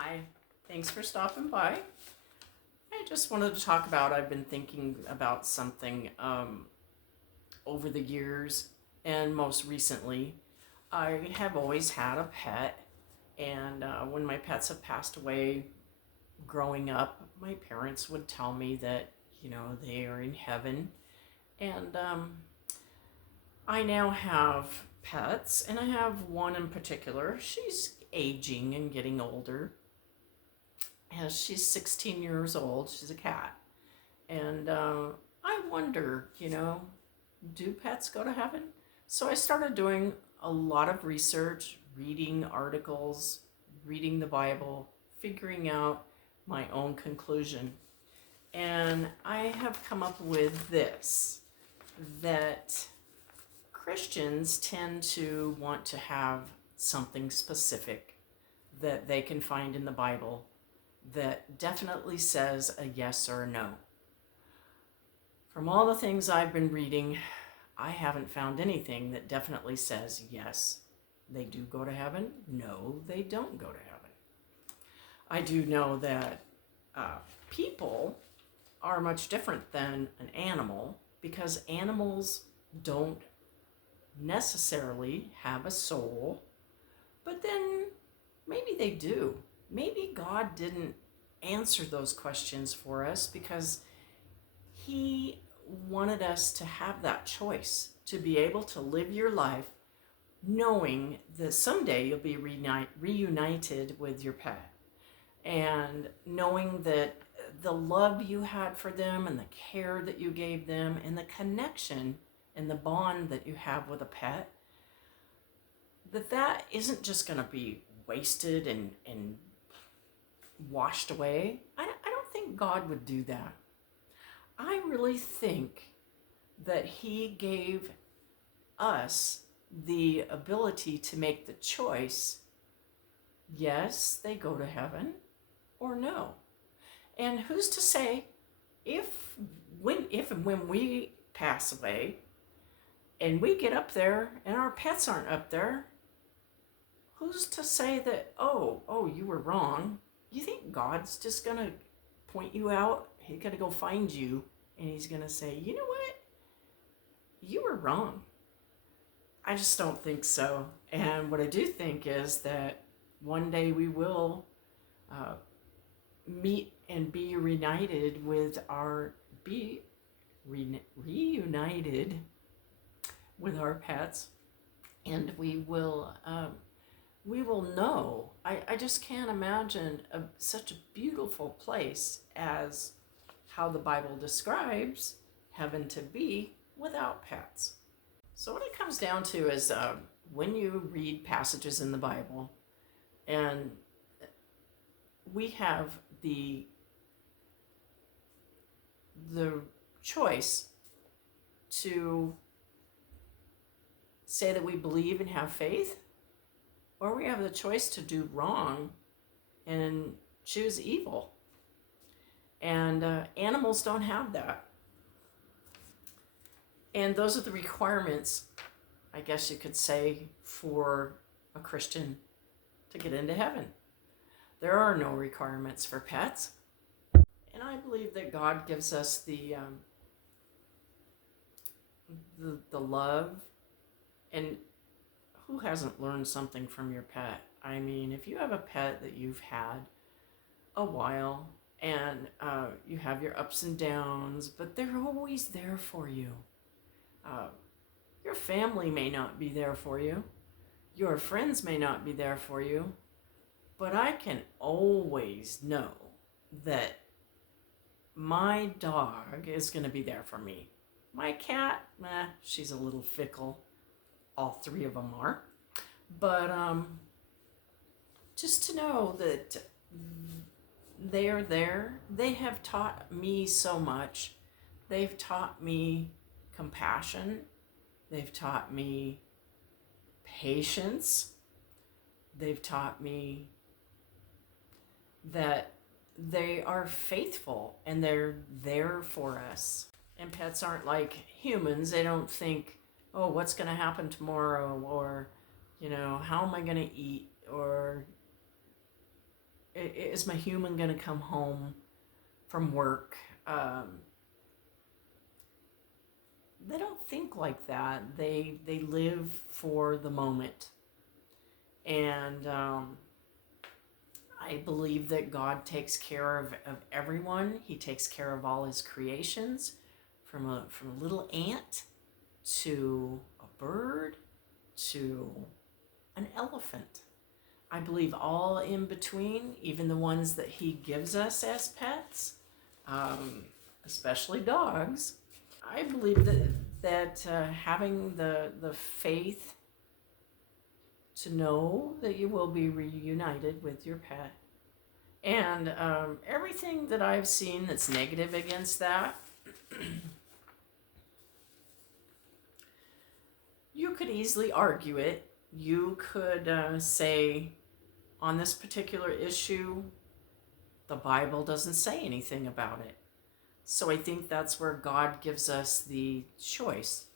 Hi, thanks for stopping by. I just wanted to talk about, I've been thinking about something over the years, and most recently, I have always had a pet, and when my pets have passed away growing up, my parents would tell me that, they are in heaven, and I now have pets, and I have one in particular. She's aging and getting older. As she's 16 years old, she's a cat. And I wonder, do pets go to heaven? So I started doing a lot of research, reading articles, reading the Bible, figuring out my own conclusion. And I have come up with this, that Christians tend to want to have something specific that they can find in the Bible that definitely says a yes or a no. From all the things I've been reading, I haven't found anything that definitely says yes, they do go to heaven, no, they don't go to heaven. I do know that people are much different than an animal, because animals don't necessarily have a soul, but then maybe they do. Maybe God didn't answer those questions for us because He wanted us to have that choice, to be able to live your life knowing that someday you'll be reunited with your pet, and knowing that the love you had for them and the care that you gave them and the connection and the bond that you have with a pet, that isn't just going to be wasted and washed away. I don't think God would do that. I really think that He gave us the ability to make the choice, yes, they go to heaven, or no. And who's to say if and when we pass away and we get up there and our pets aren't up there, who's to say that, oh, you were wrong? You think God's just going to point you out? He's going to go find you and He's going to say, you know what? You were wrong. I just don't think so. And what I do think is that one day we will meet and be reunited with reunited with our pets, and we will know. I just can't imagine such a beautiful place as how the Bible describes heaven to be without pets. So what it comes down to is when you read passages in the Bible, and we have the choice to say that we believe and have faith, or we have the choice to do wrong and choose evil. And animals don't have that. And those are the requirements, I guess you could say, for a Christian to get into heaven. There are no requirements for pets. And I believe that God gives us the love. And who hasn't learned something from your pet? I mean, if you have a pet that you've had a while, and you have your ups and downs, but they're always there for you. Your family may not be there for you. Your friends may not be there for you. But I can always know that my dog is going to be there for me. My cat, she's a little fickle. All three of them are. But just to know that they are there. They have taught me so much. They've taught me compassion. They've taught me patience. They've taught me that they are faithful and they're there for us. And pets aren't like humans. They don't think, oh, what's going to happen tomorrow, or, how am I going to eat, or is my human going to come home from work? They don't think like that. They live for the moment. And I believe that God takes care of everyone. He takes care of all his creations, from a little ant to a bird to an elephant. I believe all in between, even the ones that he gives us as pets, especially dogs. I believe that having the faith to know that you will be reunited with your pet, and everything that I've seen that's negative against that, you could easily argue it. You could say, on this particular issue, the Bible doesn't say anything about it. So I think that's where God gives us the choice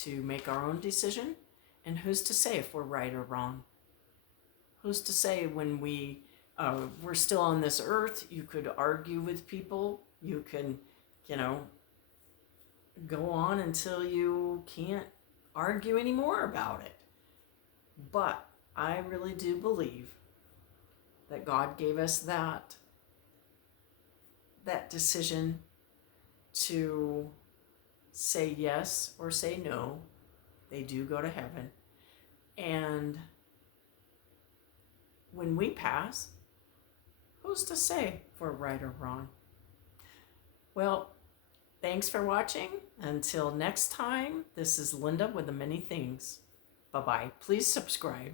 to make our own decision. And who's to say if we're right or wrong? Who's to say when we're still on this earth? You could argue with people. You can, go on until you can't argue anymore about it. But I really do believe that God gave us that decision to say yes or say no. They do go to heaven. And when we pass, who's to say if we're right or wrong? Well, thanks for watching. Until next time, this is Linda with the Many Things. Bye-bye. Please subscribe.